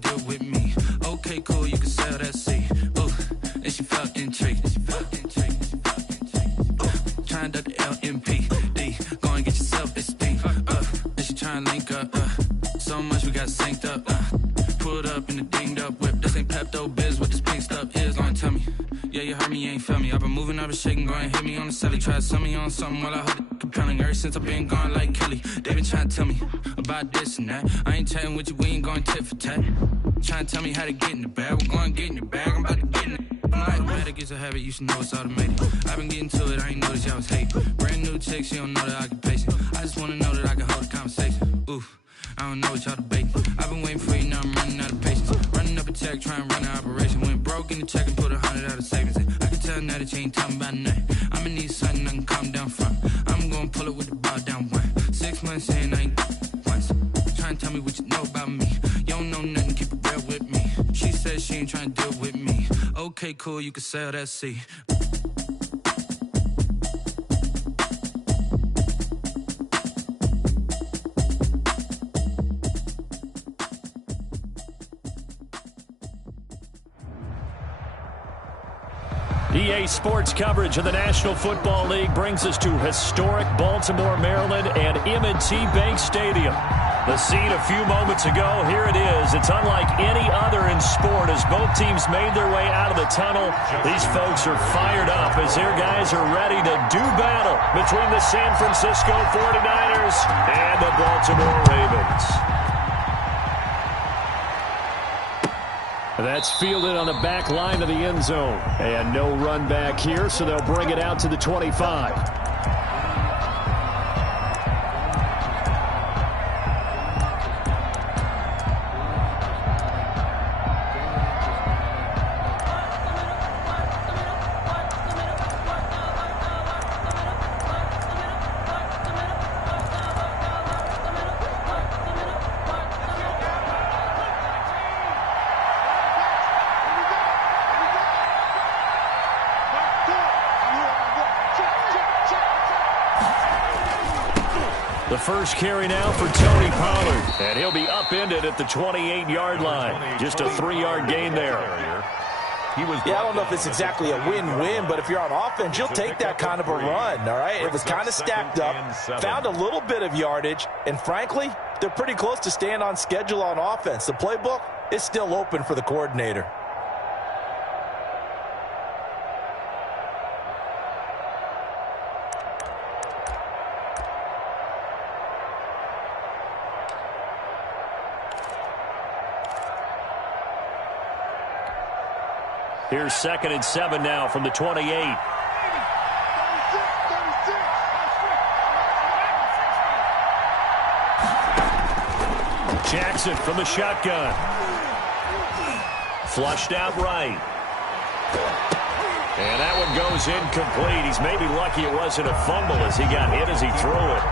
Deal with me. Okay, cool, you can sail that sea. Ooh, and she felt intrigued. Trying to duck the LMPD. Go and get yourself esteem. And she trying to link up. So much we got synced up. Pulled up in the dinged up whip. This ain't Pepto Biz. What this pink stuff is, gonna tell me. Yeah, you heard me, you ain't felt me. I've been moving, I've been shaking, go and hit me on the celly. Try to sell me on something while I hold it compelling. Ever since I've been gone like Kelly, they been trying to tell me about this and that. I ain't chatting with you, we ain't going tit for tat. Trying to tell me how to get in the bag. We're going to get in the bag, I'm about to get in it. I'm like, automatic is a habit, you should know it's automated. I've been getting to it, I ain't noticed y'all was hating. Brand new chick, she don't know that I can pace it. I just want to know that I can hold a conversation. Oof, I don't know what y'all debating. I've been waiting for you, now I'm running out of patience. Running up a check, trying to run an operation. Went broke in the check and put 100 out of savings in. I can tell now that you ain't talking about nothing. I'ma need something I can calm down from. I'm gonna pull it with the ball down one. 6 months in, I ain't once. Trying to tell me what you know about me. You don't know nothing, keep it real with me. She said she ain't trying to deal with me. Okay, cool, you can sail that sea. EA Sports coverage of the National Football League brings us to historic Baltimore, Maryland, and M&T Bank Stadium. The scene a few moments ago, here it is. It's unlike any other in sport as both teams made their way out of the tunnel. These folks are fired up as their guys are ready to do battle between the San Francisco 49ers and the Baltimore Ravens. That's fielded on the back line of the end zone. And no run back here, so they'll bring it out to the 25. The first carry now for Tony Pollard, and he'll be upended at the 28-yard line. Just a 3-yard gain there. I don't know if it's exactly a win-win, but if you're on offense, you'll take that kind of a run, all right? It was kind of stacked up, found a little bit of yardage, and frankly, they're pretty close to staying on schedule on offense. The playbook is still open for the coordinator. Here's 2nd and 7 now from the 28. Jackson from the shotgun. Flushed out right. And that one goes incomplete. He's maybe lucky it wasn't a fumble as he got hit as he threw it.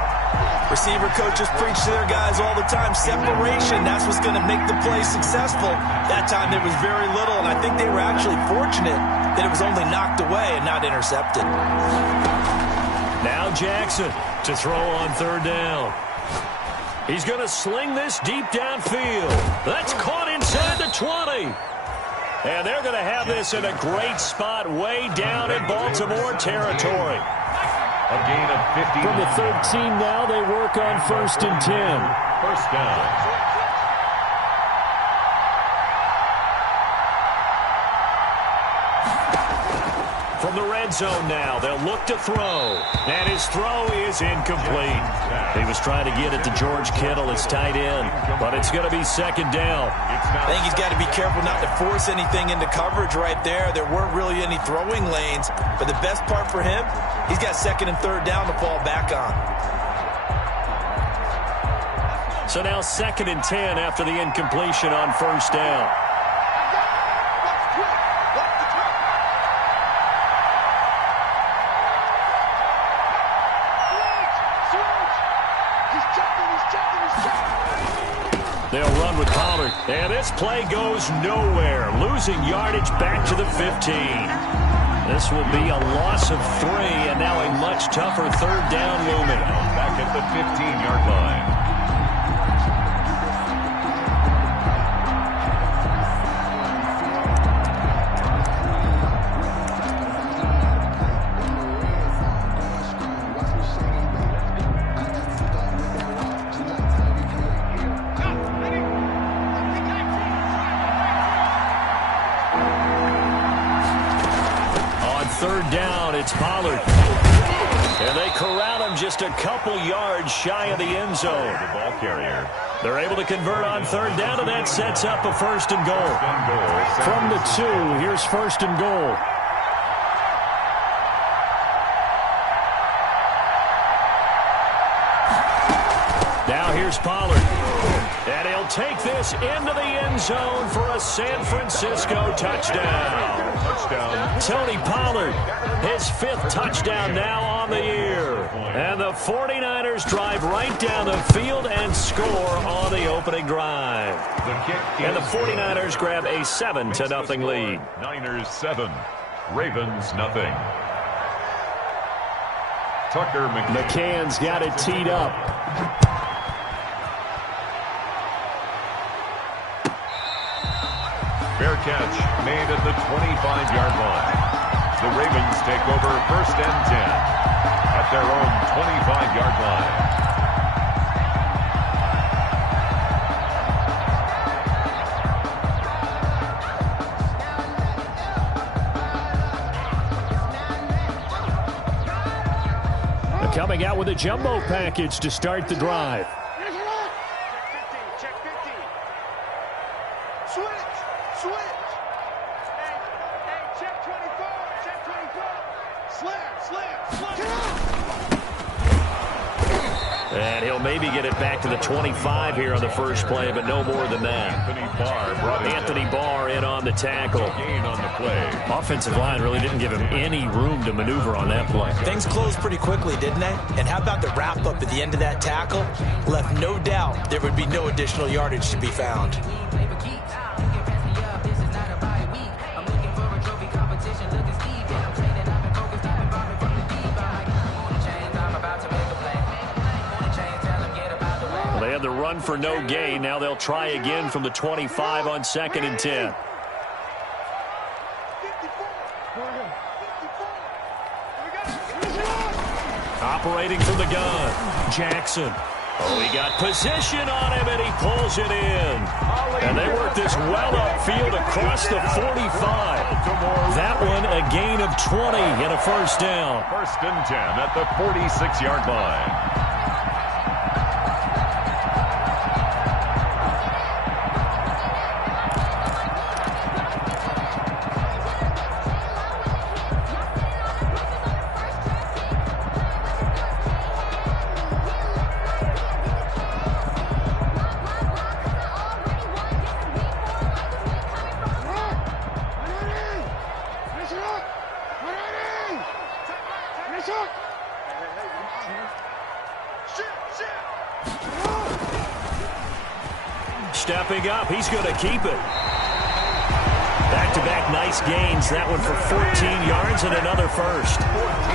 Receiver coaches preach to their guys all the time. Separation, that's what's going to make the play successful. That time there was very little, and I think they were actually fortunate that it was only knocked away and not intercepted. Now Jackson to throw on 3rd down. He's going to sling this deep downfield. That's caught inside the 20. And they're going to have this in a great spot way down in Baltimore territory. A gain of 50. From the 13 now, they work on 1st and 10. First down. From the red zone now, they'll look to throw. And his throw is incomplete. He was trying to get it to George Kittle, his tight end, but it's going to be 2nd down. I think he's got to be careful not to force anything into coverage right there. There weren't really any throwing lanes, but the best part for him, he's got 2nd and 3rd down to fall back on. So now 2nd and 10 after the incompletion on 1st down. They'll run with Pollard, and this play goes nowhere, losing yardage back to the 15. This will be a loss of 3, and now a much tougher 3rd down looming. Back at the 15-yard line. third down. It's Pollard. And they corral him just a couple yards shy of the end zone. The ball carrier. They're able to convert on third down, and that sets up a first and goal. From the 2, here's first and goal. Now here's Pollard. And he'll take this into the end zone for a San Francisco touchdown. Tony Pollard, his 5th touchdown now on the year. And the 49ers drive right down the field and score on the opening drive. And the 49ers grab a 7-0 lead. Niners 7, Ravens nothing. Tucker McCann's got it teed up. Fair catch made at the 25-yard line. The Ravens take over first and 10 at their own 25-yard line. They're coming out with a jumbo package to start the drive. And he'll maybe get it back to the 25 here on the first play, but no more than that. Anthony Barr in on the tackle. Gain on the play. Offensive line really didn't give him any room to maneuver on that play. Things closed pretty quickly, didn't they? And how about the wrap-up at the end of that tackle? Left no doubt there would be no additional yardage to be found. They had the run for no gain. Now they'll try again from the 25 on 2nd and 10. Operating from the gun, Jackson. Oh, he got position on him, and he pulls it in. And they work this well upfield across the 45. That one a gain of 20 and a first down. First and 10 at the 46-yard line. Stepping up, he's going to keep it. Back-to-back nice gains. That one for 14 yards and another first.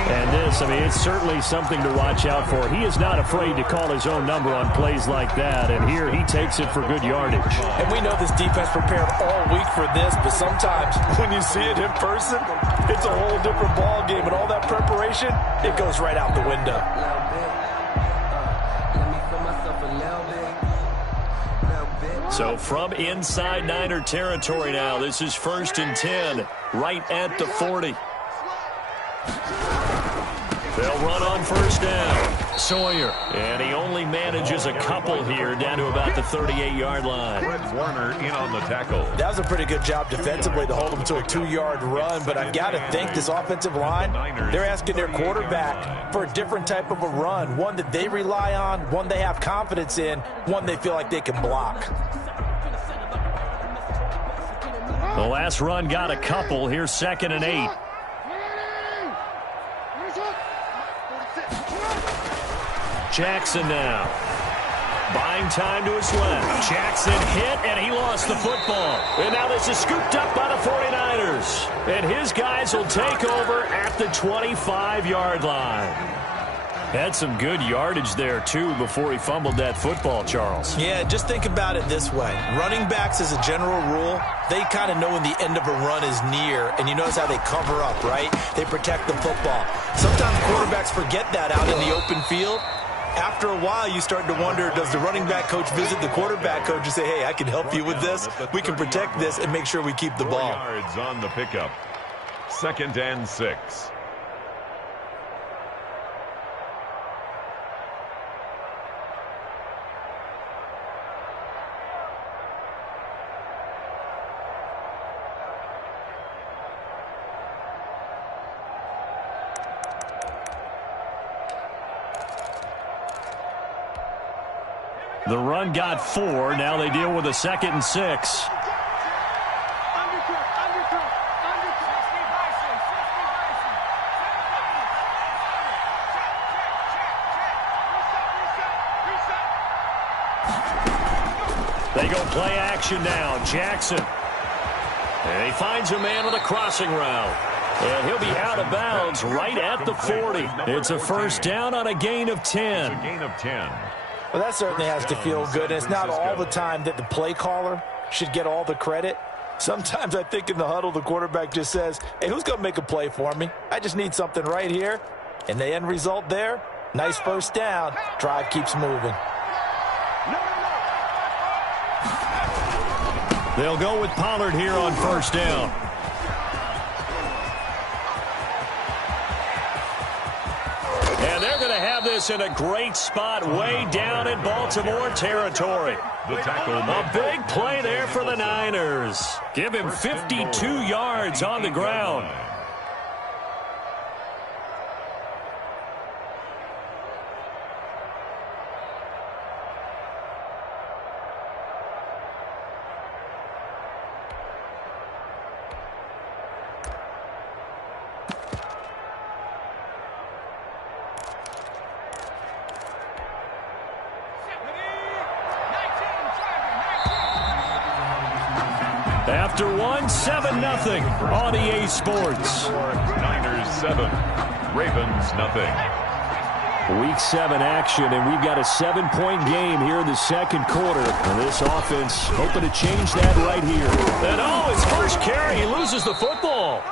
And this, I mean, it's certainly something to watch out for. He is not afraid to call his own number on plays like that, and here he takes it for good yardage. And we know this defense prepared all week for this, but sometimes when you see it in person, it's a whole different ball game, and all that preparation, it goes right out the window. So from inside Niner territory now, this is first and 10, right at the 40. They'll run on first down. Sawyer, and he only manages a couple here down to about the 38-yard line. Fred Warner in on the tackle. That was a pretty good job defensively to hold him to a 2-yard run, but I've got to think this offensive line, they're asking their quarterback for a different type of a run, one that they rely on, one they have confidence in, one they feel like they can block. The last run got a couple. Here's 2nd and 8. Jackson now. Buying time to his left. Jackson hit, and he lost the football. And now this is scooped up by the 49ers. And his guys will take over at the 25-yard line. Had some good yardage there, too, before he fumbled that football, Charles. Yeah, just think about it this way. Running backs, as a general rule, they kind of know when the end of a run is near, and you notice how they cover up, right? They protect the football. Sometimes quarterbacks forget that out in the open field. After a while, you start to wonder, does the running back coach visit the quarterback coach and say, hey, I can help you with this. We can protect this and make sure we keep the ball. 4 yards on the pickup. 2nd and 6. The run got 4. Now they deal with a 2nd and 6. They go play action now. Jackson. And he finds a man on the crossing route. And he'll be out of bounds right at the 40. It's a first down on a gain of 10. It's a gain of 10. Well, that certainly has to feel good. And it's not all the time that the play caller should get all the credit. Sometimes I think in the huddle, the quarterback just says, hey, who's going to make a play for me? I just need something right here. And the end result there, nice first down. Drive keeps moving. They'll go with Pollard here on first down. And they're going to have this in a great spot way down in Baltimore territory. A big play there for the Niners. Give him 52 yards on the ground. After 7-0 on EA Sports. Niners 7, Ravens nothing. Week 7 action, and we've got a 7-point game here in the second quarter. And this offense hoping to change that right here. And his first carry, he loses the football.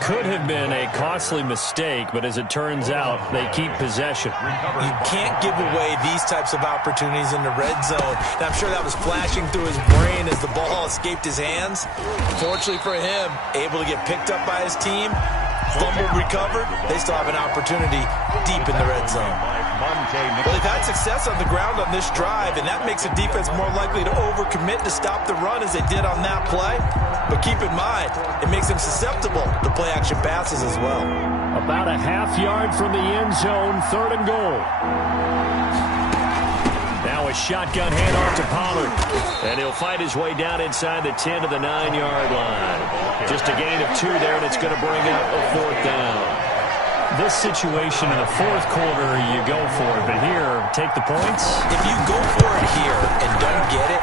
Could have been a costly mistake, but as it turns out, they keep possession. You can't give away these types of opportunities in the red zone. And I'm sure that was flashing through his brain as the ball escaped his hands. Fortunately for him, able to get picked up by his team, fumbled, recovered. They still have an opportunity deep in the red zone. Well, they've had success on the ground on this drive, and that makes the defense more likely to overcommit to stop the run as they did on that play. But keep in mind, it makes them susceptible to play-action passes as well. About a half yard from the end zone, 3rd and goal. Now a shotgun handoff to Pollard. And he'll fight his way down inside the 10 to the 9-yard line. Just a gain of 2 there, and it's going to bring up a 4th down. This situation in the 4th quarter, you go for it. But here, take the points. If you go for it here and don't get it,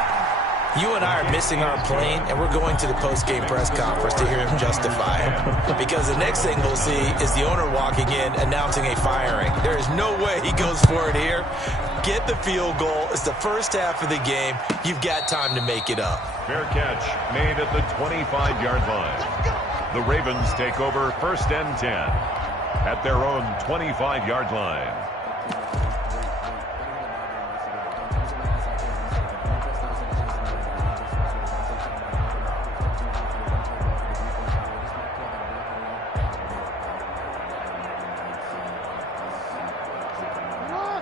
you and I are missing our plane, and we're going to the post-game press conference to hear him justify it. Because the next thing we'll see is the owner walking in announcing a firing. There is no way he goes for it here. Get the field goal. It's the first half of the game. You've got time to make it up. Fair catch made at the 25-yard line. The Ravens take over 1st and 10 at their own 25-yard line.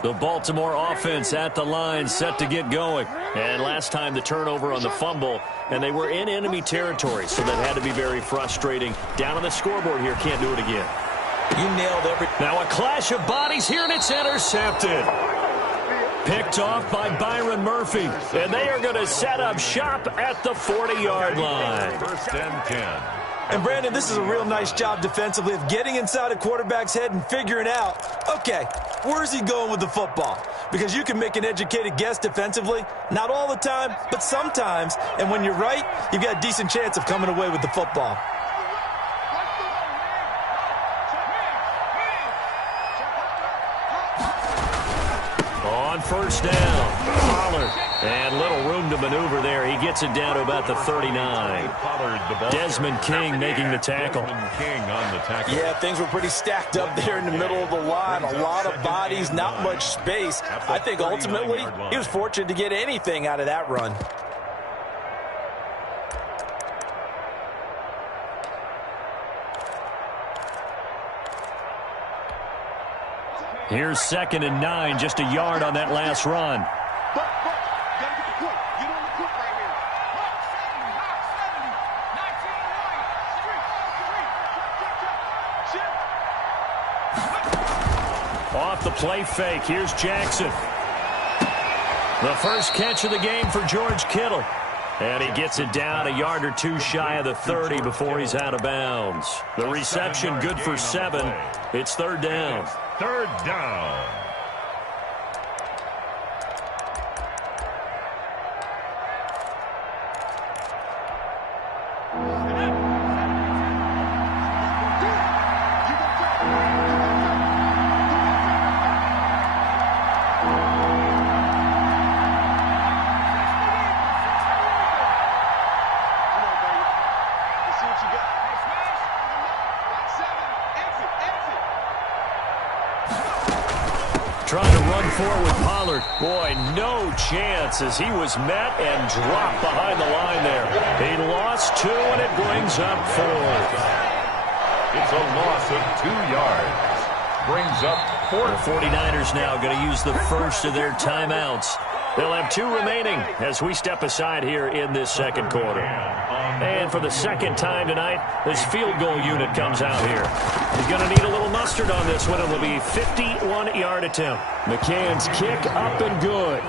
The Baltimore offense at the line, set to get going. And last time the turnover on the fumble, and they were in enemy territory, so that had to be very frustrating. Down on the scoreboard here, can't do it again. You nailed every... Now a clash of bodies here, and it's intercepted. Picked off by Byron Murphy, and they are going to set up shop at the 40-yard line. 1st and 10. And, Brandon, this is a real nice job defensively of getting inside a quarterback's head and figuring out, okay, where's he going with the football? Because you can make an educated guess defensively, not all the time, but sometimes. And when you're right, you've got a decent chance of coming away with the football. On first down, Pollard. And little room to maneuver there. He gets it down to about the 39. Desmond King making the tackle. Yeah, things were pretty stacked up there in the middle of the line. A lot of bodies, not much space. I think ultimately he was fortunate to get anything out of that run. Here's 2nd and 9, just a yard on that last run. Off the play fake, here's Jackson. The first catch of the game for George Kittle. And he gets it down a yard or two shy of the 30 before he's out of bounds. The reception good for 7. It's 3rd down. 3rd down. Trying to run forward with Pollard. Boy, no chance as he was met and dropped behind the line there. He lost 2, and it brings up 4th. It's a loss of 2 yards. Brings up 4th. The 49ers now going to use the first of their timeouts. They'll have 2 remaining as we step aside here in this 2nd quarter. And for the 2nd time tonight, this field goal unit comes out here. He's going to need a little mustard on this one. It'll be a 51-yard attempt. McCann's kick up and good.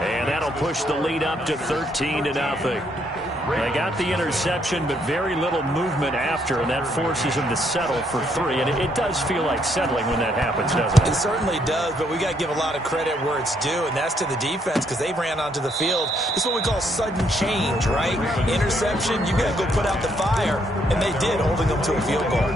And that'll push the lead up to 13-0. They got the interception, but very little movement after, and that forces them to settle for 3. And it does feel like settling when that happens, doesn't it? It certainly does, but we got to give a lot of credit where it's due, and that's to the defense because they ran onto the field. This is what we call sudden change, right? Interception, you got to go put out the fire, and they did, holding them to a field goal.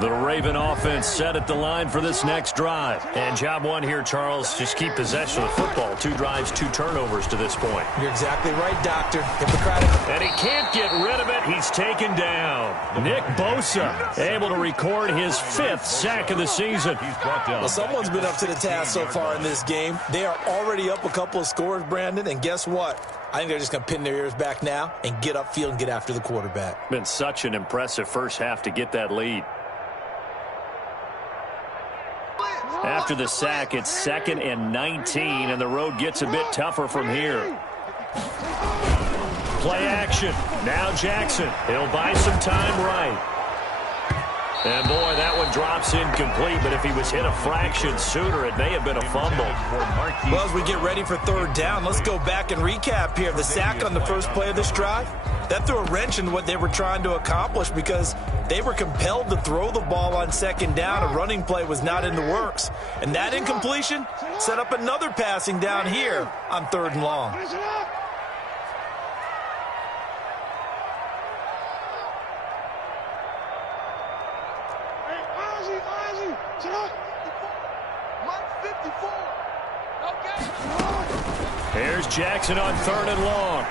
The Raven offense set at the line for this next drive. And job 1 here, Charles, just keep possession of the football. 2 drives, 2 turnovers to this point. You're exactly right, Doctor. Hippocratic. And he can't get rid of it. He's taken down. Nick Bosa able to record his 5th sack of the season. Well, someone's been up to the task so far in this game. They are already up a couple of scores, Brandon, and guess what? I think they're just going to pin their ears back now and get upfield and get after the quarterback. Been such an impressive first half to get that lead. After the sack, it's 2nd and 19, and the road gets a bit tougher from here. Play action. Now Jackson. He'll buy some time right. And, boy, that one drops incomplete, but if he was hit a fraction sooner, it may have been a fumble. Well, as we get ready for 3rd down, let's go back and recap here. The sack on the first play of this drive, that threw a wrench in what they were trying to accomplish because they were compelled to throw the ball on 2nd down. A running play was not in the works. And that incompletion set up another passing down here on 3rd and long. Here's Jackson on 3rd and long.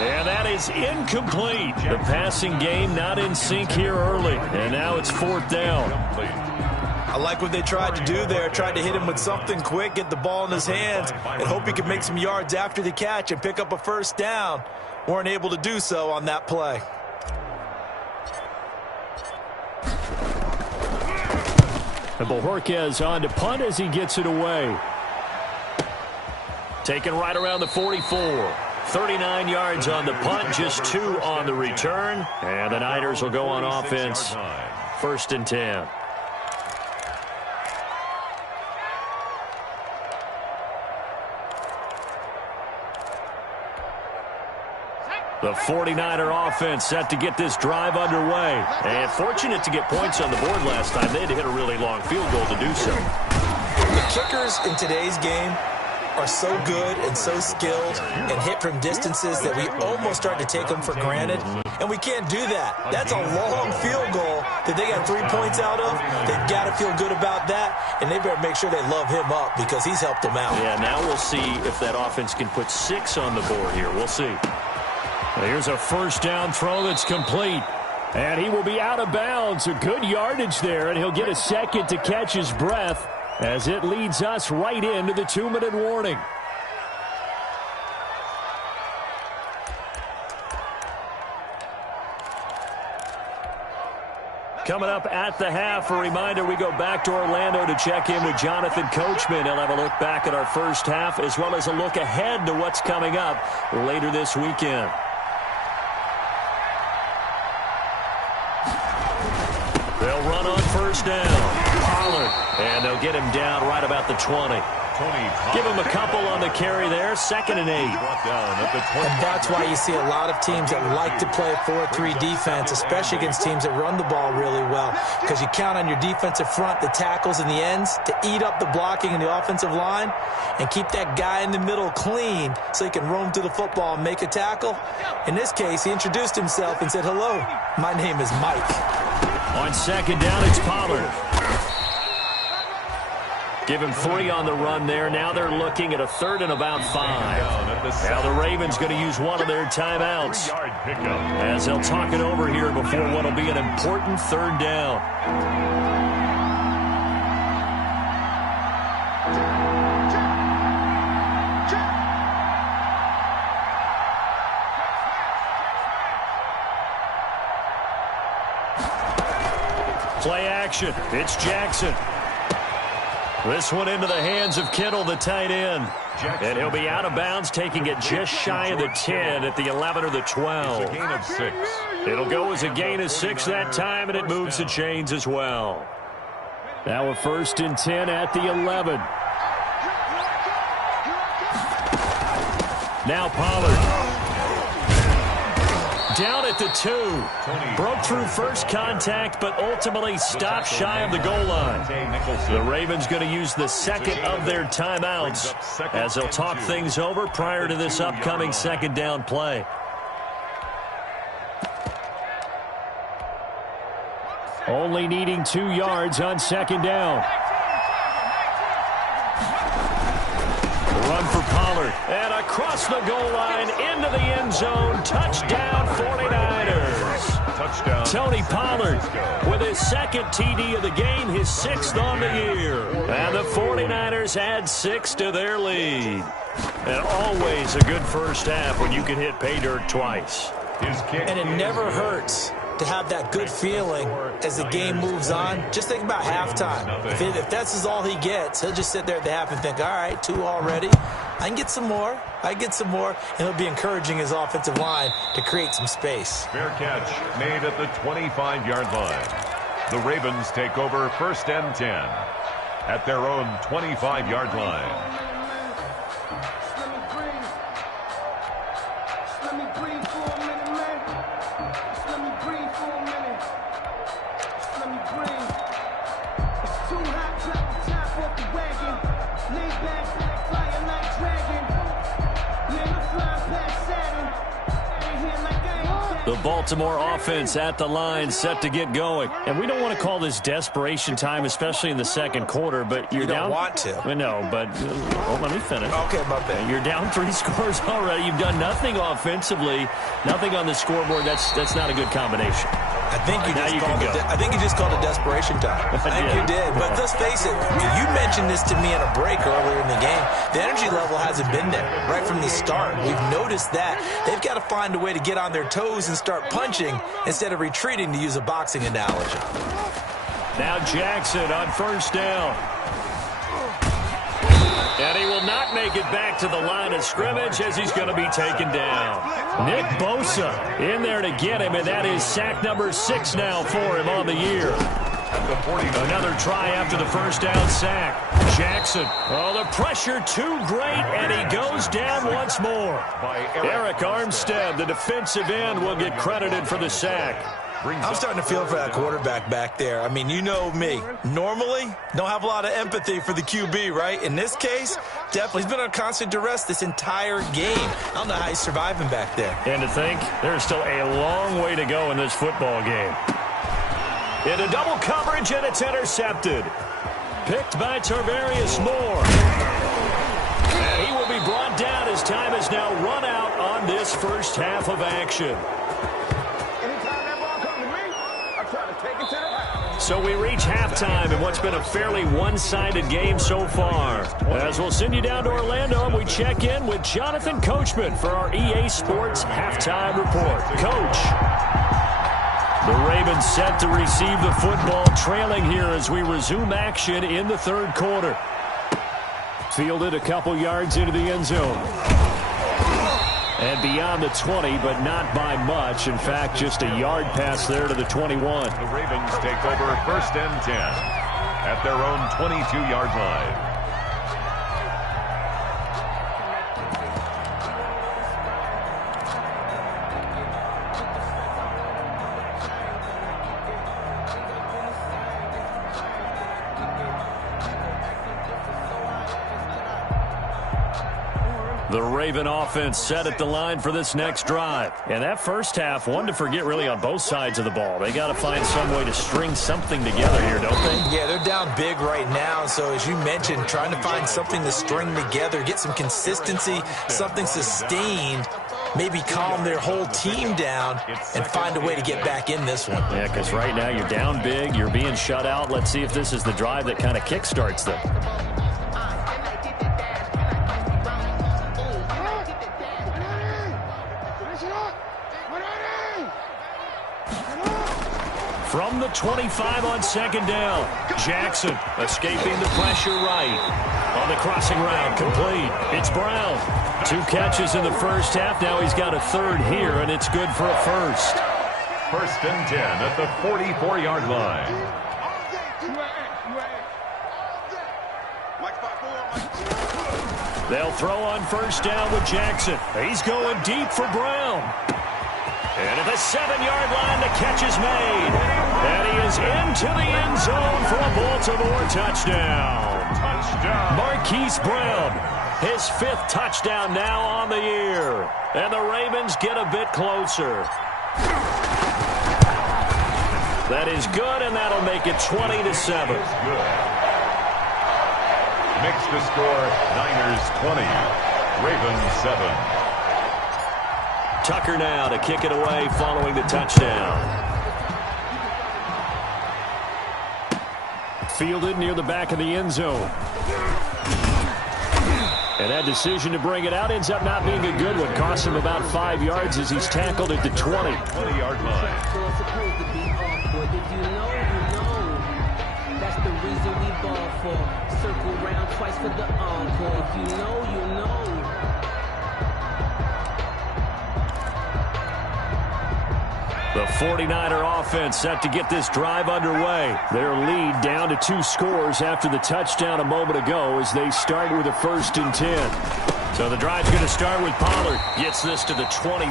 And that is incomplete. The passing game not in sync here early. And now it's 4th down. I like what they tried to do there. Tried to hit him with something quick, get the ball in his hands, and hope he could make some yards after the catch and pick up a 1st down. Weren't able to do so on that play. And Bojorquez on to punt as he gets it away. Taken right around the 44. 39 yards on the punt, just 2 on the return. And the Niners will go on offense. 1st and 10. The 49er offense set to get this drive underway. And fortunate to get points on the board last time. They had to hit a really long field goal to do so. The kickers in today's game are so good and so skilled and hit from distances that we almost start to take them for granted. And we can't do that. That's a long field goal that they got 3 points out of. They've got to feel good about that, and they better make sure they love him up because he's helped them out. Yeah, now we'll see if that offense can put 6 on the board here. We'll see. Well, here's a 1st down throw that's complete. And he will be out of bounds. A good yardage there, and he'll get a second to catch his breath as it leads us right into the 2-minute warning. Coming up at the half, a reminder, we go back to Orlando to check in with Jonathan Coachman. He'll have a look back at our first half as well as a look ahead to what's coming up later this weekend. They'll run on first down. Pollard, and they'll get him down right about the 20. Give him a couple on the carry there, 2nd and 8. And that's why you see a lot of teams that like to play a 4-3 defense, especially against teams that run the ball really well, because you count on your defensive front, the tackles and the ends, to eat up the blocking in the offensive line and keep that guy in the middle clean so he can roam to the football and make a tackle. In this case, he introduced himself and said, "Hello, my name is Mike." On 2nd down, it's Pollard. Give him 3 on the run there. Now they're looking at a 3rd and about 5. Now the Ravens going to use one of their timeouts as they'll talk it over here before what will be an important 3rd down. Play action. It's Jackson. This one into the hands of Kittle, the tight end. And he'll be out of bounds, taking it just shy of the 10 at the 11 or the 12. It's a gain of 6. It'll go as a gain of 6 that time, and it moves the chains as well. Now a 1st and 10 at the 11. Now Pollard. Down at the 2. Broke through first contact, but ultimately stopped shy of the goal line. The Ravens going to use the 2nd of their timeouts as they'll talk things over prior to this upcoming 2nd down play. Only needing 2 yards on 2nd down. Run for Pollard. And across the goal line into the end zone. Touchdown 49ers. Touchdown. Tony Pollard with his 2nd TD of the game, his 6th on the year. And the 49ers add 6 to their lead. And always a good first half when you can hit pay dirt twice. And it never hurts to have that good feeling as the game moves on. Just think about halftime. If that's all he gets, he'll just sit there at the half and think, all right, 2 already. I can get some more. I get some more. And he'll be encouraging his offensive line to create some space. Fair catch made at the 25-yard line. The Ravens take over 1st and 10 at their own 25-yard line. The Baltimore offense at the line, set to get going. And we don't want to call this desperation time, especially in the 2nd quarter, but you're down. You don't want to. No, but let me finish. Okay, my bad. You're down 3 scores already. You've done nothing offensively, nothing on the scoreboard. That's not a good combination. I think you just called it desperation time. I think you did. But let's face it, you mentioned this to me in a break earlier in the game. The energy level hasn't been there right from the start. We've noticed that. They've got to find a way to get on their toes and start punching instead of retreating, to use a boxing analogy. Now Jackson on 1st down. And he will not make it back to the line of scrimmage as he's going to be taken down. Nick Bosa in there to get him, and that is sack number 6 now for him on the year. Another try after the 1st down sack. Jackson. Oh, the pressure too great, and he goes down once more. Eric Armstead, the defensive end, will get credited for the sack. I'm starting to feel for that quarterback back there. I mean, you know me. Normally, don't have a lot of empathy for the QB, right? In this case, definitely. He's been on constant duress this entire game. I don't know how he's surviving back there. And to think, there's still a long way to go in this football game. Into double coverage, and it's intercepted. Picked by Tarvarius Moore. And he will be brought down as time has now run out on this first half of action. So we reach halftime in what's been a fairly one-sided game so far. As we'll send you down to Orlando, and we check in with Jonathan Coachman for our EA Sports Halftime Report. Coach. The Ravens set to receive the football, trailing here as we resume action in the third quarter. Fielded a couple yards into the end zone. And beyond the 20, but not by much. In fact, just a yard pass there to the 21. The Ravens take over 1st and 10 at their own 22-yard line. The Raven offense set at the line for this next drive. And that first half, one to forget really on both sides of the ball. They got to find some way to string something together here, don't they? Yeah, they're down big right now. So as you mentioned, trying to find something to string together, get some consistency, something sustained, maybe calm their whole team down and find a way to get back in this one. Yeah, because right now you're down big, you're being shut out. Let's see if this is the drive that kind of kickstarts them. From the 25 on 2nd down, Jackson escaping the pressure right. On the crossing route, complete. It's Brown. 2 catches in the first half. Now he's got a 3rd here, and it's good for a first. 1st and 10 at the 44-yard line. They'll throw on 1st down with Jackson. He's going deep for Brown. And at the 7-yard line, the catch is made. And he is into the end zone for a Baltimore touchdown. Marquise Brown, his 5th touchdown now on the year. And the Ravens get a bit closer. That is good, and that'll make it 20-7. Makes the score Niners 20, Ravens 7. Tucker now to kick it away following the touchdown. Fielded near the back of the end zone. And that decision to bring it out ends up not being a good one. Costs him about 5 yards as he's tackled at the 20-yard line. That's the reason we ball for. Circle round twice for the encore. If you know, you know. The 49er offense set to get this drive underway. Their lead down to 2 scores after the touchdown a moment ago as they start with a 1st and 10. So the drive's going to start with Pollard. Gets this to the 24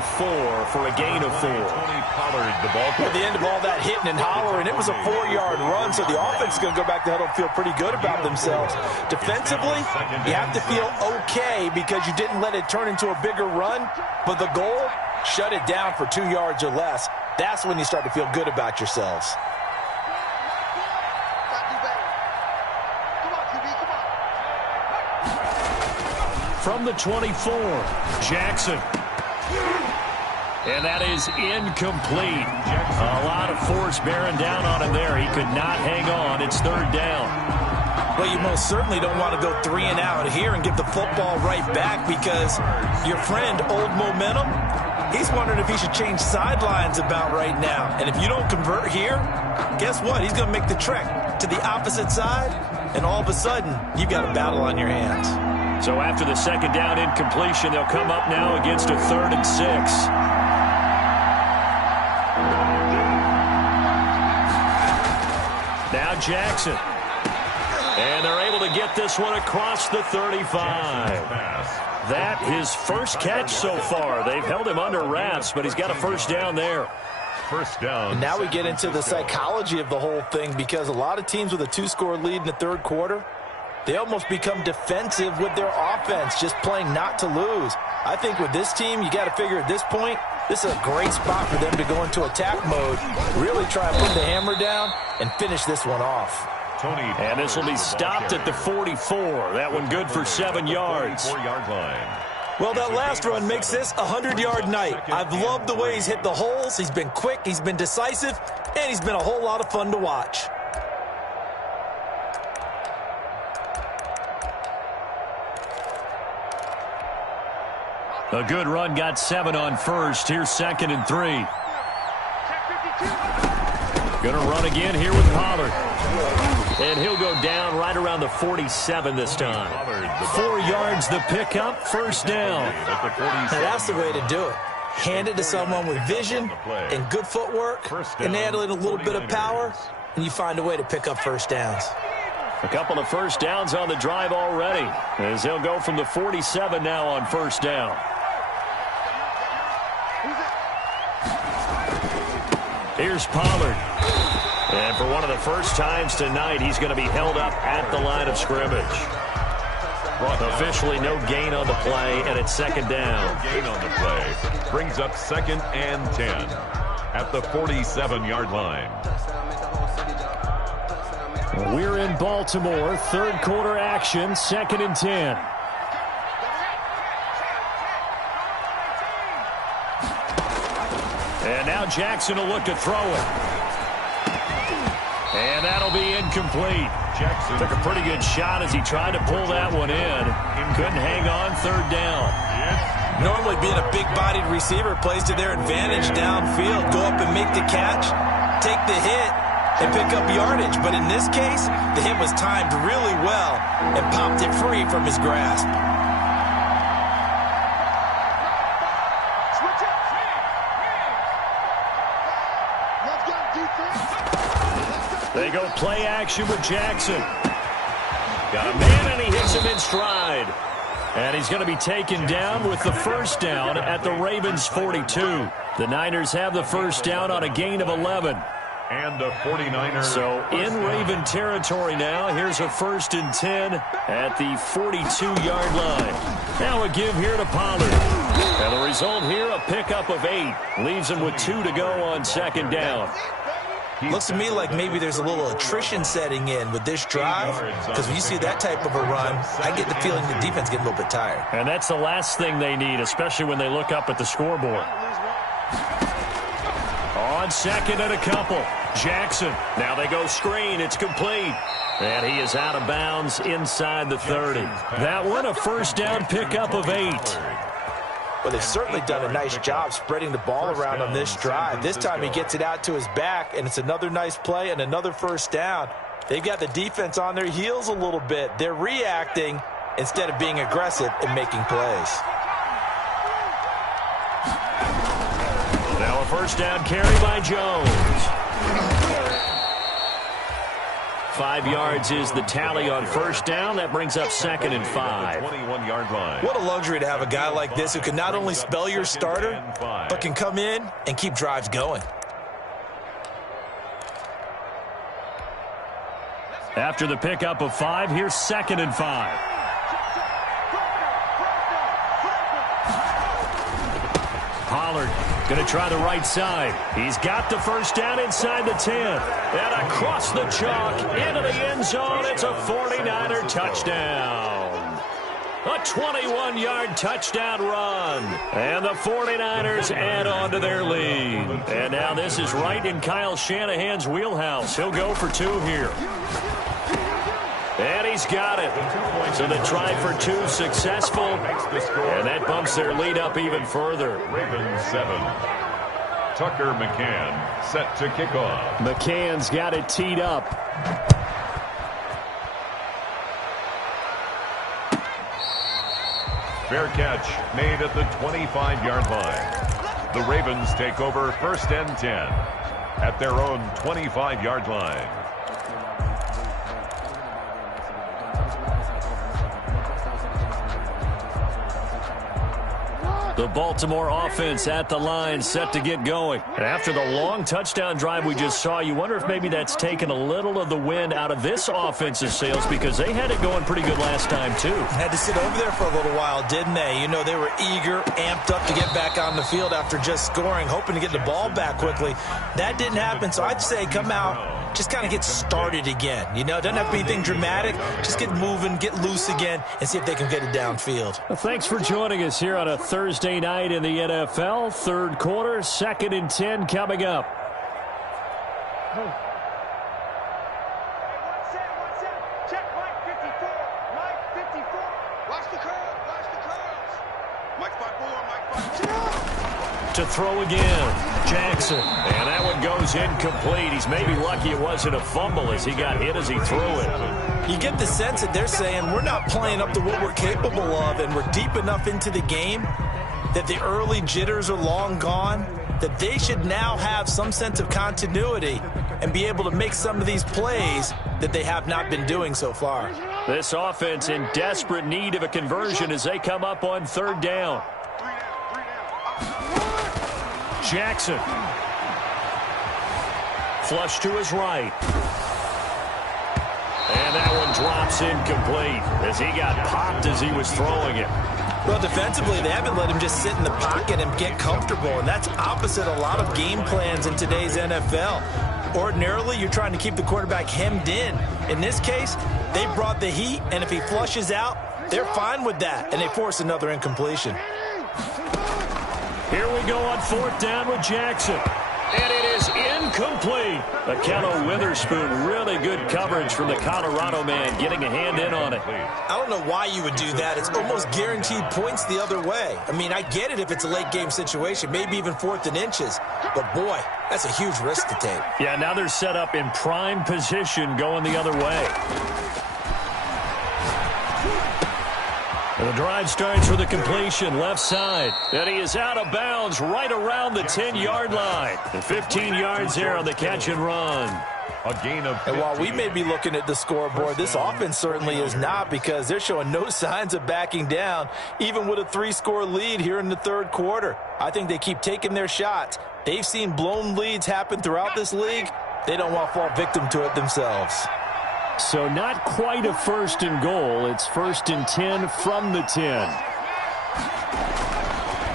for a gain of 4. Tony Pollard, the ball. At the end of all that hitting and hollering, it was a 4-yard run, so the offense is going to go back to huddle and feel pretty good about themselves. Defensively, you have to feel okay because you didn't let it turn into a bigger run, but the goal, shut it down for 2 yards or less. That's when you start to feel good about yourselves. From the 24, Jackson. And that is incomplete. A lot of force bearing down on him there. He could not hang on. It's 3rd down. Well, you most certainly don't want to go 3 and out here and give the football right back because your friend, Old Momentum, he's wondering if he should change sidelines about right now. And if you don't convert here, guess what? He's going to make the trek to the opposite side, and all of a sudden, you've got a battle on your hands. So after the 2nd down incompletion, they'll come up now against a 3rd and 6. Now Jackson. And they're able to get this one across the 35. That his first catch so far. They've held him under wraps, but he's got a 1st down there. 1st down. And now we get into the psychology of the whole thing because a lot of teams with a 2-score lead in the 3rd quarter, they almost become defensive with their offense, just playing not to lose. I think with this team, you got to figure at this point, this is a great spot for them to go into attack mode, really try and put the hammer down and finish this one off. And this will be stopped at the 44. That one good for 7 yards. 4-yard line. Well, that last run makes this a 100-yard night. I've loved the way he's hit the holes. He's been quick, he's been decisive, and he's been a whole lot of fun to watch. A good run got 7 on 1st. Here's 2nd and 3. Going to run again here with Pollard. And he'll go down right around the 47 this time. 4 yards the pickup, first down. Now that's the way to do it. Hand it to someone with vision and good footwork, and add in a little bit of power, and you find a way to pick up first downs. A couple of first downs on the drive already, as they'll go from the 47 now on first down. Here's Pollard. And for one of the first times tonight, he's going to be held up at the line of scrimmage. Officially no gain on the play, and it's second down. No gain on the play brings up 2nd and 10 at the 47-yard line. We're in Baltimore, third quarter action, 2nd and 10. And now Jackson will look to throw it. And that'll be incomplete. Jackson took a pretty good shot as he tried to pull that one in. Couldn't hang on, third down. Normally being a big-bodied receiver plays to their advantage downfield. Go up and make the catch, take the hit, and pick up yardage. But in this case, the hit was timed really well and popped it free from his grasp. They go play action with Jackson. Got a man, and he hits him in stride. And he's going to be taken down with the first down at the Ravens' 42. The Niners have the first down on a gain of 11. And the 49ers. So in Raven territory now. Here's a 1st and 10 at the 42-yard line. Now a give here to Pollard. And the result here, a pickup of 8. Leaves him with 2 to go on second down. Looks to me like maybe there's a little attrition setting in with this drive, because when you see that type of a run, I get the feeling the defense getting a little bit tired. And that's the last thing they need, especially when they look up at the scoreboard. On second and a couple, Jackson. Now they go screen. It's complete. And he is out of bounds inside the 30. That one, a first down pickup of 8. Well, they've certainly done a nice job spreading the ball around on this drive. This time he gets it out to his back, and it's another nice play and another first down. They've got the defense on their heels a little bit. They're reacting instead of being aggressive and making plays. Now a first down carry by Jones. 5 yards is the tally on first down. That brings up 2nd and 5. 21-yard line. What a luxury to have a guy like this who can not only spell your starter, but can come in and keep drives going. After the pickup of 5, here's 2nd and 5. Pollard going to try the right side. He's got the first down inside the 10. And across the chalk into the end zone. It's a 49er touchdown. A 21-yard touchdown run. And the 49ers add on to their lead. And now this is right in Kyle Shanahan's wheelhouse. He'll go for 2 here. And he's got it. So the try for 2 successful. And that bumps their lead up even further. Ravens 7. Tucker McCann set to kick off. McCann's got it teed up. Fair catch made at the 25-yard line. The Ravens take over 1st and 10 at their own 25-yard line. The Baltimore offense at the line, set to get going. And after the long touchdown drive we just saw, you wonder if maybe that's taken a little of the wind out of this offense's sails, because they had it going pretty good last time, too. Had to sit over there for a little while, didn't they? You know, they were eager, amped up to get back on the field after just scoring, hoping to get the ball back quickly. That didn't happen, so I'd say come out, just kind of get started again. You know, doesn't have to be anything dramatic. Just get moving, get loose again, and see if they can get it downfield. Well, thanks for joining us here on a Thursday night in the NFL. Third quarter, 2nd and 10 coming up. Check Mike 54. Mike 54. Watch the curve. Watch the curves. Mike 54. Mike 54. To throw again, Jackson. And that one goes incomplete. He's maybe lucky it wasn't a fumble as he got hit as he threw it. You get the sense that they're saying we're not playing up to what we're capable of, and we're deep enough into the game that the early jitters are long gone, that they should now have some sense of continuity and be able to make some of these plays that they have not been doing so far. This offense in desperate need of a conversion as they come up on third down. Jackson. Flush to his right. And that one drops incomplete as he got popped as he was throwing it. Well, defensively, they haven't let him just sit in the pocket and get comfortable, and that's opposite a lot of game plans in today's NFL. Ordinarily, you're trying to keep the quarterback hemmed in. In this case, they brought the heat, and if he flushes out, they're fine with that, and they force another incompletion. Here we go on fourth down with Jackson. And it is incomplete. Akello Witherspoon, really good coverage from the Colorado man, getting a hand in on it. I don't know why you would do that. It's almost guaranteed points the other way. I mean, I get it if it's a late game situation, maybe even 4th and inches. But, boy, that's a huge risk to take. Yeah, now they're set up in prime position going the other way. And the drive starts with a completion left side. And he is out of bounds right around the 10-yard line. And 15 yards there on the catch and run. A gain of 15. And while we may be looking at the scoreboard, this offense certainly is not, because they're showing no signs of backing down, even with a 3-score lead here in the third quarter. I think they keep taking their shots. They've seen blown leads happen throughout this league. They don't want to fall victim to it themselves. So not quite a 1st and goal. It's 1st and 10 from the 10.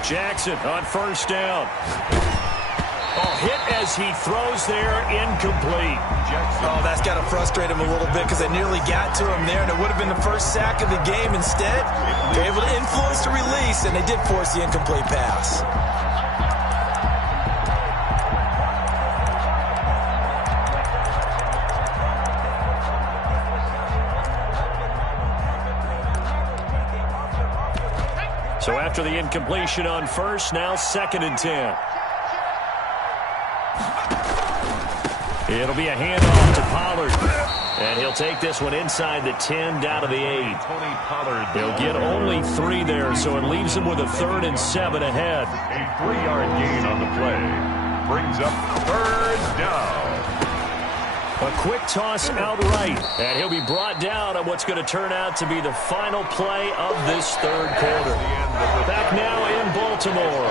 Jackson on first down. Oh, hit as he throws there, incomplete. Oh, that's got to frustrate him a little bit, because they nearly got to him there, and it would have been the first sack of the game. Instead, they're able to influence the release, and they did force the incomplete pass. So after the incompletion on first, now 2nd and 10. It'll be a handoff to Pollard. And he'll take this one inside the 10 down to the 8. He'll get only 3 there, so it leaves him with a 3rd and 7 ahead. A 3-yard gain on the play. Brings up 3rd down. A quick toss outright, and he'll be brought down on what's going to turn out to be the final play of this third quarter. Back now in Baltimore.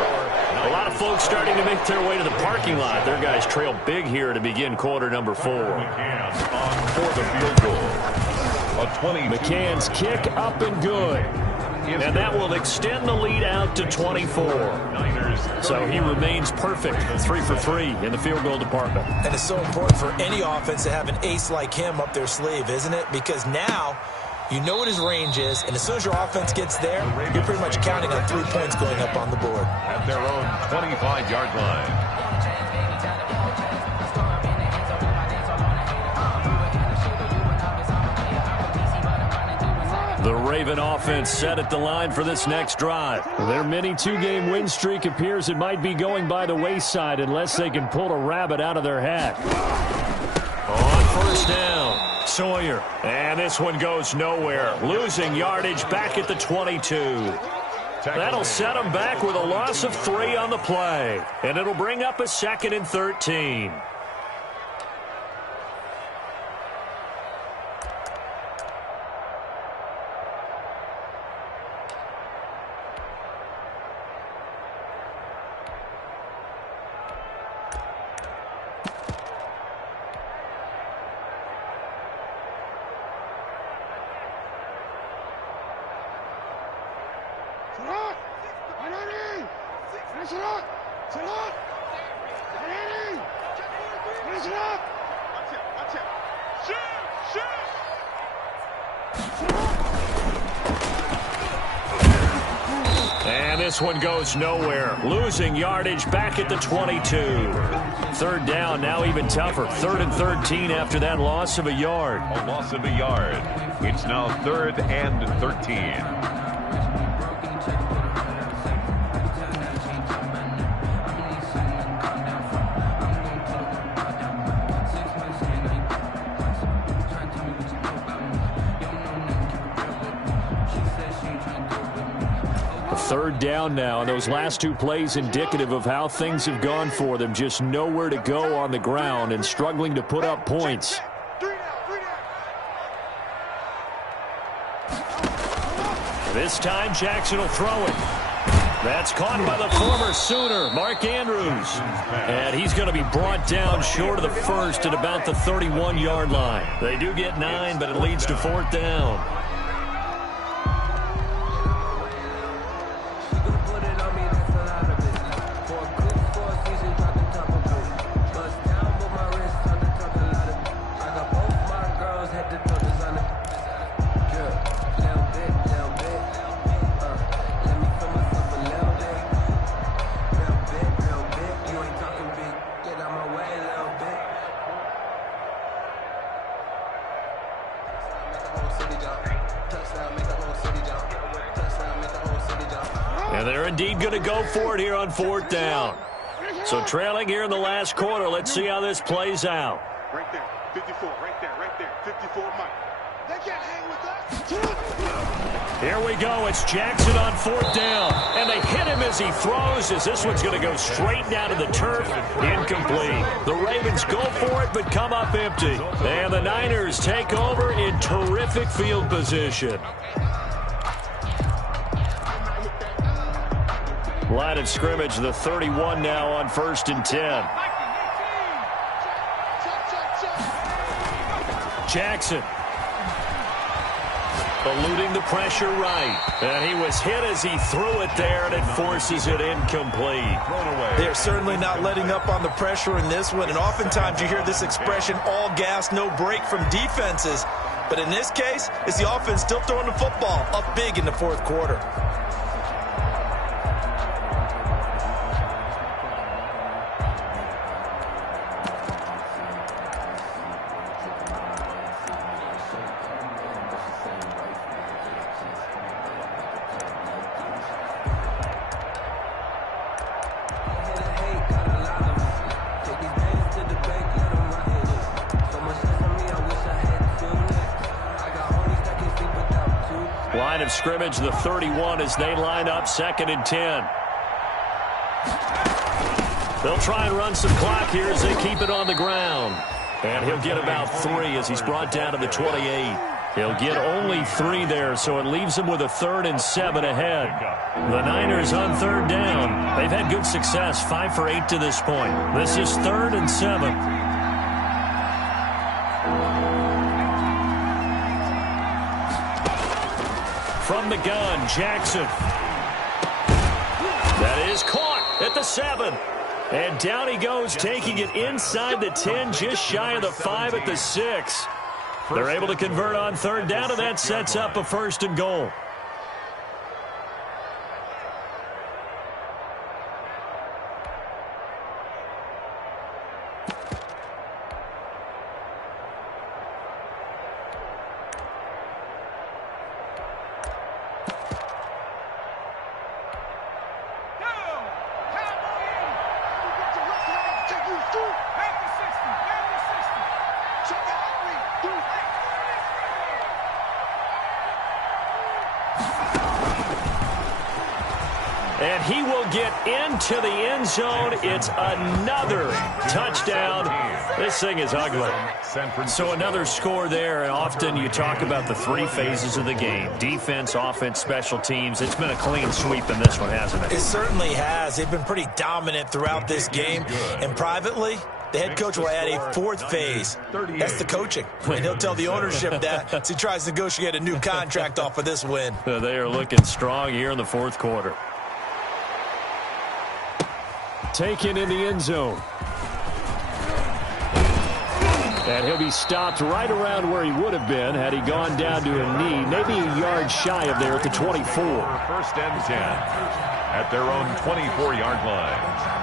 A lot of folks starting to make their way to the parking lot. Their guys trail big here to begin quarter number 4. For the field goal. A 20. McCann's kick up and good. And that will extend the lead out to 24. So he remains perfect, 3 for 3 in the field goal department. And it's so important for any offense to have an ace like him up their sleeve, isn't it? Because now you know what his range is, and as soon as your offense gets there, you're pretty much counting on 3 points going up on the board. At their own 25-yard line. The Raven offense set at the line for this next drive. Their mini 2-game win streak appears it might be going by the wayside unless they can pull a rabbit out of their hat. On first down, Sawyer. And this one goes nowhere. Losing yardage back at the 22. That'll set them back with a loss of 3 on the play. And it'll bring up a 2nd and 13. And this one goes nowhere. Losing yardage back at the 22. 3rd down, now even tougher. 3rd and 13 after that loss of a yard. A loss of a yard. It's now 3rd and 13. 3rd down now, and those last 2 plays indicative of how things have gone for them. Just nowhere to go on the ground and struggling to put up points. This time Jackson will throw it. That's caught by the former Sooner, Mark Andrews. And he's going to be brought down short of the first at about the 31-yard line. They do get 9, but it leads to 4th down. And they're indeed going to go for it here on 4th down. So trailing here in the last quarter. Let's see how this plays out. Right there, 54, right there, 54, Mike. They can't hang with that. Here we go. It's Jackson on 4th down. And they hit him as he throws, as this one's going to go straight down to the turf. Incomplete. The Ravens go for it, but come up empty. And the Niners take over in terrific field position. Line of scrimmage, the 31 now on 1st and 10. Jackson eluding the pressure right. And he was hit as he threw it there, and it forces it incomplete. They're certainly not letting up on the pressure in this one. And oftentimes you hear this expression, all gas, no break from defenses. But in this case, it's the offense still throwing the football up big in the 4th quarter. Line of scrimmage, the 31, as they line up 2nd and 10. They'll try and run some clock here as they keep it on the ground. And he'll get about 3 as he's brought down to the 28. He'll get only 3 there, so it leaves him with a 3rd and 7 ahead. The Niners on 3rd down. They've had good success, 5 for 8 to this point. This is 3rd and 7. From the gun, Jackson. That is caught at the 7. And down he goes, taking it inside the 10, just shy of the 5 at the 6. They're able to convert on 3rd down, and that sets up a 1st and goal. And he will get into the end zone. It's another touchdown. This thing is ugly. So another score there, and often you talk about the 3 phases of the game. Defense, offense, special teams. It's been a clean sweep in this one, hasn't it? It certainly has. They've been pretty dominant throughout this game. And privately, the head coach will add a 4th phase. That's the coaching. And he'll tell the ownership that as he tries to negotiate a new contract off of this win. They are looking strong here in the 4th quarter. Taken in the end zone. And he'll be stopped right around where he would have been had he gone down to a knee, maybe a yard shy of there at the 24. 1st and 10 at their own 24-yard line.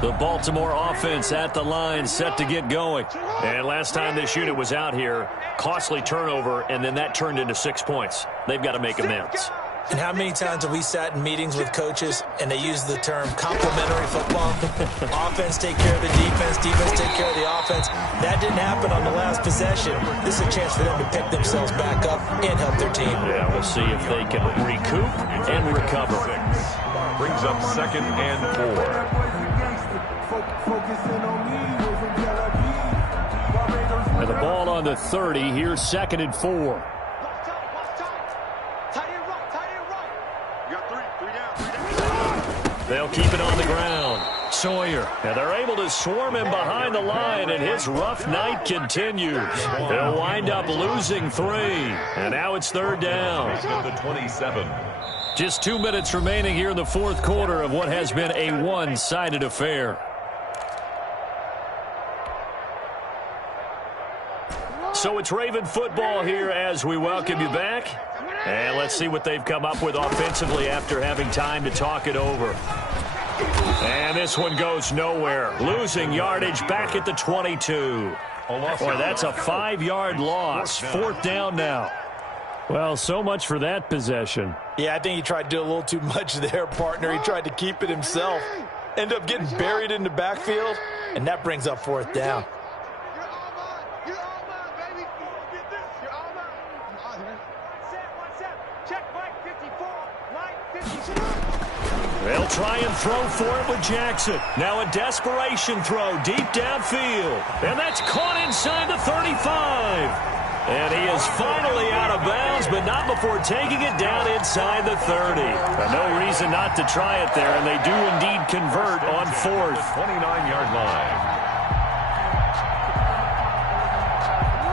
The Baltimore offense at the line, set to get going. And last time this unit was out here, costly turnover, and then that turned into 6 points. They've got to make amends. And how many times have we sat in meetings with coaches and they use the term complementary football? Offense take care of the defense, defense take care of the offense. That didn't happen on the last possession. This is a chance for them to pick themselves back up and help their team. Yeah, we'll see if they can recoup and recover. Brings up 2nd and 4. And the ball on the 30. Here's 2nd and 4. They'll keep it on the ground. Sawyer. And they're able to swarm him behind the line, and his rough night continues. They'll wind up losing 3. And now it's 3rd down. At the 27. Just 2 minutes remaining here in the 4th quarter of what has been a one-sided affair. So it's Raven football here as we welcome you back. And let's see what they've come up with offensively after having time to talk it over. And this one goes nowhere. Losing yardage back at the 22. Boy, that's a 5-yard loss. 4th down now. Well, so much for that possession. Yeah, I think he tried to do a little too much there, partner. He tried to keep it himself. End up getting buried in the backfield, and that brings up 4th down. They'll try and throw for it with Jackson. Now a desperation throw deep downfield. And that's caught inside the 35. And he is finally out of bounds, but not before taking it down inside the 30. No reason not to try it there, and they do indeed convert on 4th. 29-yard line.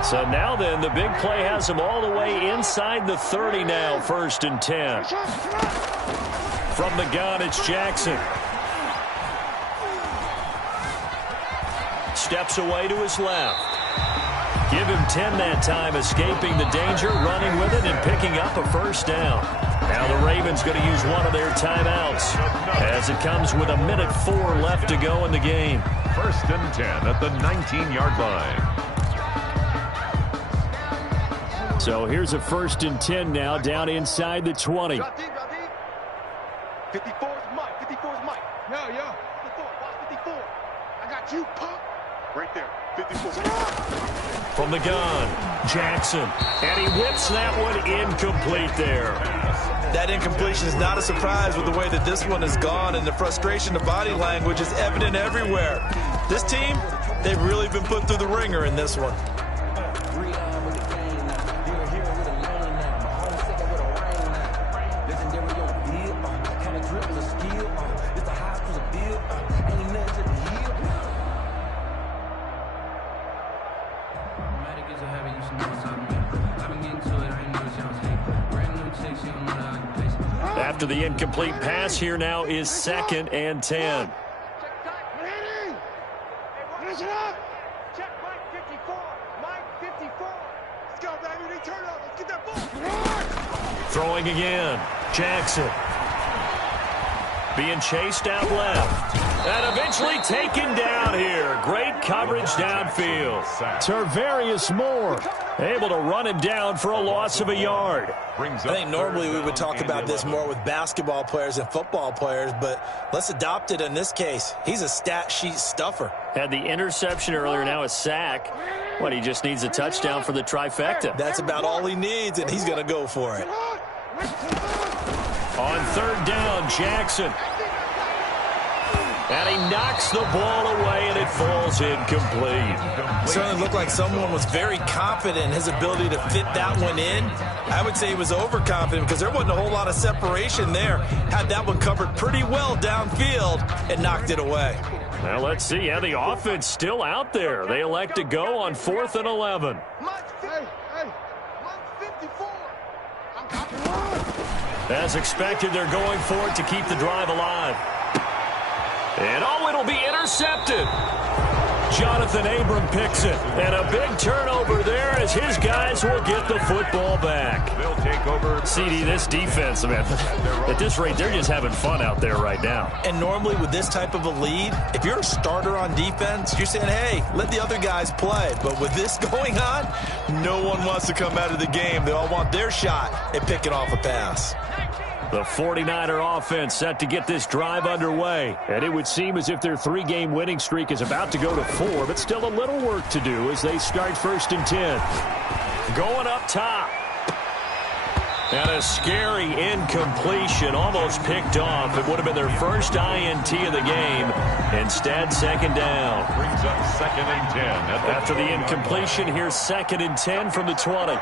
So now then, the big play has them all the way inside the 30 now, 1st and 10. From the gun, it's Jackson. Steps away to his left. Give him 10 that time, escaping the danger, running with it, and picking up a 1st down. Now the Ravens going to use one of their timeouts as it comes with 1:04 left to go in the game. 1st and 10 at the 19-yard line. So here's a 1st and 10 now down inside the 20. 54's Mike. 54's Mike. Yo. 54. Watch 54. I got you, punk. Right there. 54. From the gun, Jackson. And he whips that one incomplete there. That incompletion is not a surprise with the way that this one has gone, and the frustration, the body language is evident everywhere. This team, they've really been put through the ringer in this one. After the incomplete pass, here now is 2nd and 10. Check Mike 54. Mike 54. Let's go, baby. They turn up. Let's get that ball. Throwing again. Jackson. Being chased out left. And eventually taken down here. Great coverage downfield. Tarvarius Moore able to run him down for a loss of a yard. I think normally we would talk about this more with basketball players and football players, but let's adopt it in this case. He's a stat sheet stuffer. Had the interception earlier, now a sack. What, he just needs a touchdown for the trifecta. That's about all he needs, and he's going to go for it. On 3rd down, Jackson. And he knocks the ball away, and it falls incomplete. Certainly looked like someone was very confident in his ability to fit that one in. I would say he was overconfident because there wasn't a whole lot of separation there. Had that one covered pretty well downfield and knocked it away. Well, let's see. Yeah, the offense still out there. They elect to go on 4th and 11. As expected, they're going for it to keep the drive alive. And it'll be intercepted. Jonathan Abram picks it. And a big turnover there as his guys will get the football back. They'll take over. CD, this defense, man, at this rate, they're just having fun out there right now. And normally with this type of a lead, if you're a starter on defense, you're saying, hey, let the other guys play. But with this going on, no one wants to come out of the game. They all want their shot at picking off a pass. The 49er offense set to get this drive underway. And it would seem as if their 3-game winning streak is about to go to 4, but still a little work to do as they start 1st and 10. Going up top. And a scary incompletion, almost picked off. It would have been their first INT of the game. Instead, 2nd down. Brings up 2nd and 10. After the incompletion, here's 2nd and 10 from the 20.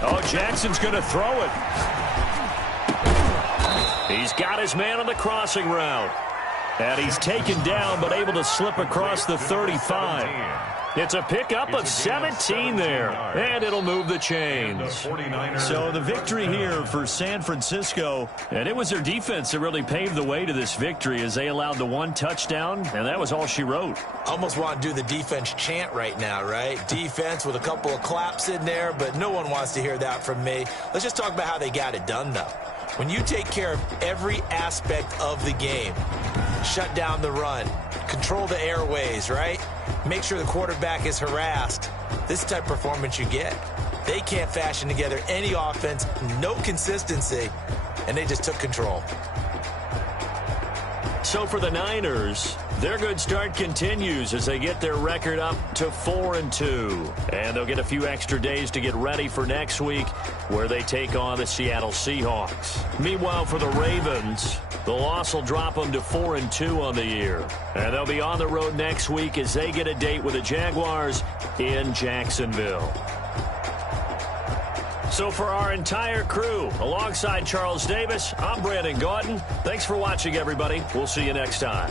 Oh, Jackson's going to throw it. He's got his man on the crossing route. And he's taken down, but able to slip across the 35. It's a pickup of 17 there, and it'll move the chains. So the victory here for San Francisco, and it was their defense that really paved the way to this victory as they allowed the 1 touchdown, and that was all she wrote. Almost want to do the defense chant right now, right? Defense with a couple of claps in there, but no one wants to hear that from me. Let's just talk about how they got it done, though. When you take care of every aspect of the game, shut down the run, control the airways, right? Make sure the quarterback is harassed. This type of performance you get. They can't fashion together any offense, no consistency, and they just took control. So for the Niners, their good start continues as they get their record up to 4-2. And they'll get a few extra days to get ready for next week where they take on the Seattle Seahawks. Meanwhile, for the Ravens, the loss will drop them to 4-2 on the year. And they'll be on the road next week as they get a date with the Jaguars in Jacksonville. So for our entire crew, alongside Charles Davis, I'm Brandon Gautin. Thanks for watching, everybody. We'll see you next time.